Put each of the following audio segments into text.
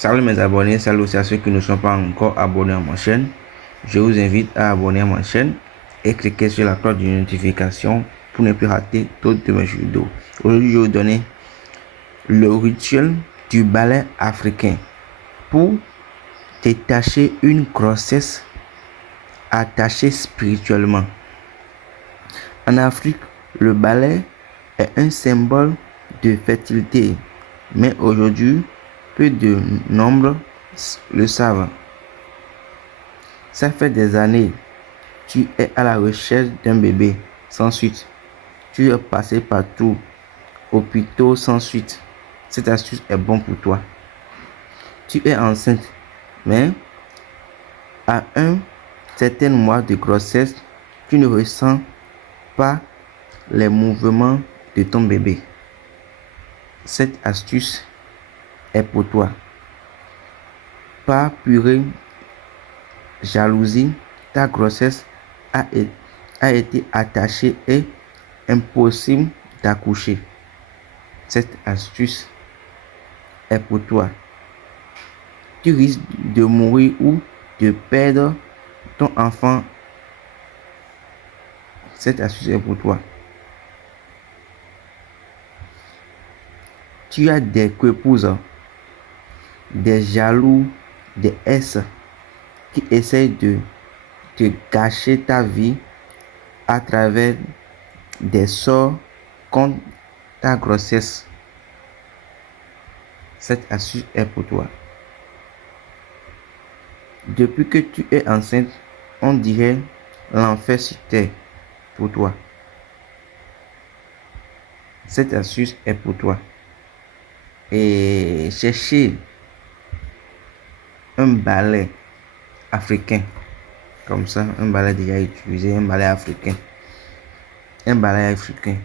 Salut mes abonnés, salut aussi à ceux qui ne sont pas encore abonnés à ma chaîne. Je vous invite à abonner à ma chaîne et cliquer sur la cloche de notification pour ne plus rater toutes mes vidéos. Aujourd'hui, je vais vous donner le rituel du ballet africain pour détacher une grossesse attachée spirituellement. En Afrique, le ballet est un symbole de fertilité, mais aujourd'hui, peu de nombre le savent. Ça fait des années, tu es à la recherche d'un bébé sans suite. Tu es passé partout, hôpitaux sans suite. Cette astuce est bonne pour toi. Tu es enceinte, mais à un certain mois de grossesse, tu ne ressens pas les mouvements de ton bébé. Cette astuce est pour toi. Par pure jalousie, ta grossesse a été attachée et impossible d'accoucher. Cette astuce est pour toi. Tu risques de mourir ou de perdre ton enfant. Cette astuce est pour toi. Tu as des épouses, des jaloux, des ex qui essayent de te gâcher ta vie à travers des sorts contre ta grossesse. Cette astuce est pour toi. Depuis que tu es enceinte, on dirait l'enfer sur terre pour toi. Cette astuce est pour toi. Et cherchez un balai africain. Comme ça, un balai déjà utilisé, un balai africain. Un balai africain.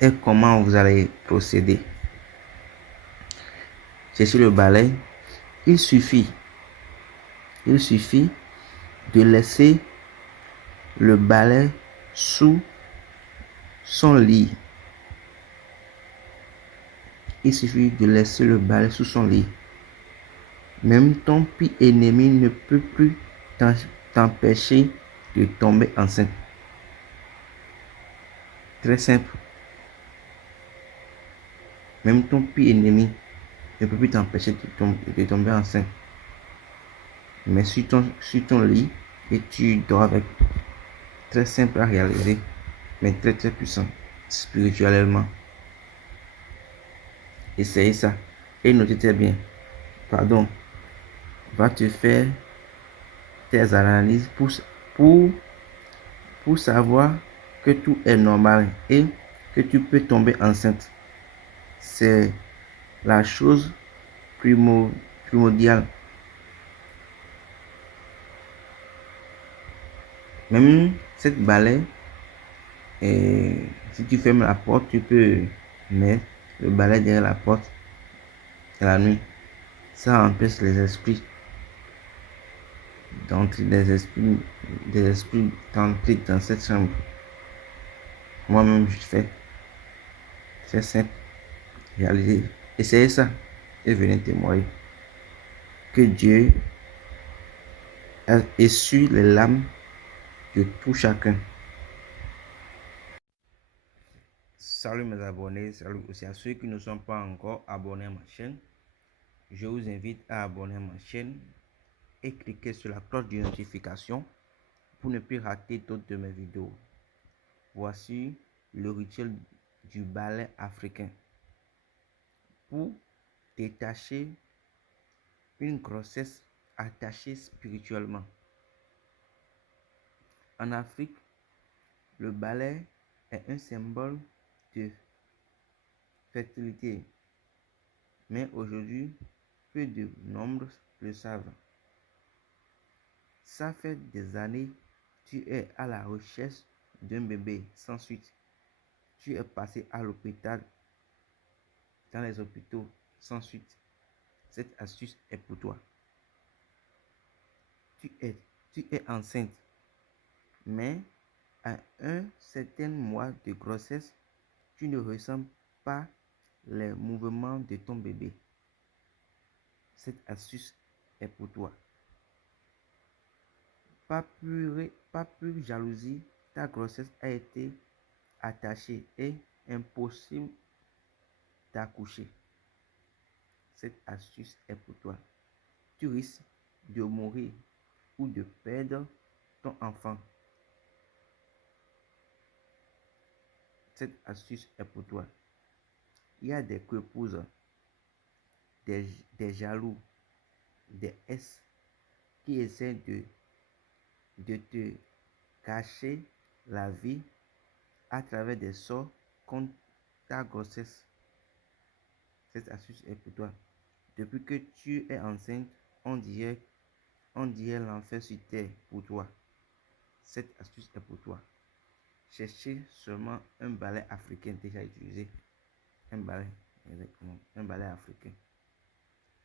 Et comment vous allez procéder? Cherchez le balai. Il suffit de laisser le balai sous son lit. Il suffit de laisser le balai sous son lit. Même ton pire ennemi ne peut plus t'empêcher de tomber enceinte. Très simple. Même ton pire ennemi ne peut plus t'empêcher de tomber enceinte. Mais sur ton lit et tu dors avec. Très simple à réaliser, mais très très puissant spirituellement. Essayez ça et notez très bien. Pardon. Va te faire tes analyses pour savoir que tout est normal et que tu peux tomber enceinte. C'est la chose primordiale. Même cette balai, si tu fermes la porte, tu peux mettre le balai derrière la porte la nuit. Ça empêche les esprits d'entrer, des esprits d'entrer dans cette chambre. Moi-même, je fais. C'est simple. Réalisez. Essayez ça et venez témoigner que Dieu essuie les larmes de tout chacun. Salut mes abonnés, salut aussi à ceux qui ne sont pas encore abonnés à ma chaîne. Je vous invite à abonner à ma chaîne et cliquer sur la cloche de notification pour ne plus rater d'autres de mes vidéos. Voici le rituel du ballet africain pour détacher une grossesse attachée spirituellement. En Afrique, le ballet est un symbole de fertilité, mais aujourd'hui, peu de nombre le savent. Ça fait des années, tu es à la recherche d'un bébé sans suite. Tu es passé à l'hôpital, dans les hôpitaux sans suite. Cette astuce est pour toi. Tu es enceinte, mais à un certain mois de grossesse, tu ne ressens pas les mouvements de ton bébé. Cette astuce est pour toi. Pas plus jalousie, ta grossesse a été attachée et impossible d'accoucher. Cette astuce est pour toi. Tu risques de mourir ou de perdre ton enfant. Cette astuce est pour toi. Il y a des coépouses, des jaloux, des S qui essaient de te cacher la vie à travers des sorts contre ta grossesse. Cette astuce est pour toi. Depuis que tu es enceinte, on dirait l'enfer sur terre pour toi. Cette astuce est pour toi. Cherchez seulement un balai africain déjà utilisé. Un balai, exactement. Un balai africain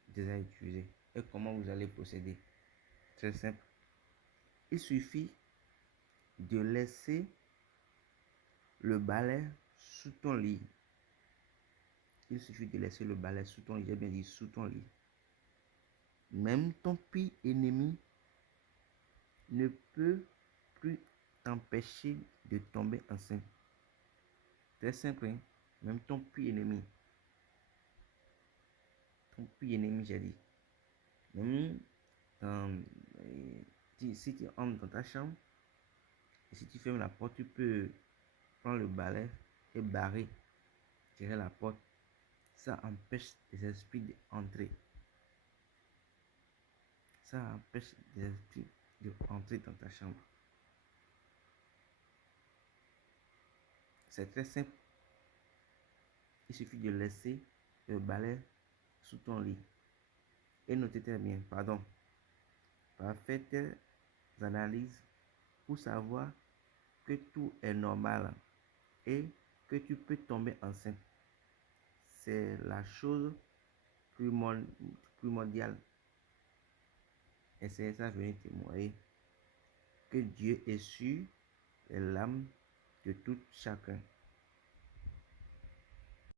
déjà utilisé. Et comment vous allez procéder? Très simple. Il suffit de laisser le balai sous ton lit. Il suffit de laisser le balai sous ton lit. J'ai bien dit sous ton lit. Même ton pire ennemi ne peut plus t'empêcher de tomber enceinte. Très simple, hein? Même ton pire ennemi. Ton pire ennemi, j'ai dit. Même si tu entres dans ta chambre, et si tu fermes la porte, tu peux prendre le balai et barrer, tirer la porte. Ça empêche les esprits d'entrer. Ça empêche les esprits d'entrer dans ta chambre. C'est très simple. Il suffit de laisser le balai sous ton lit. Et notez très bien, pardon, faire tes analyses pour savoir que tout est normal et que tu peux tomber enceinte. C'est la chose primordiale. Essayez ça, venez témoigner que Dieu est sur les lames de tout chacun.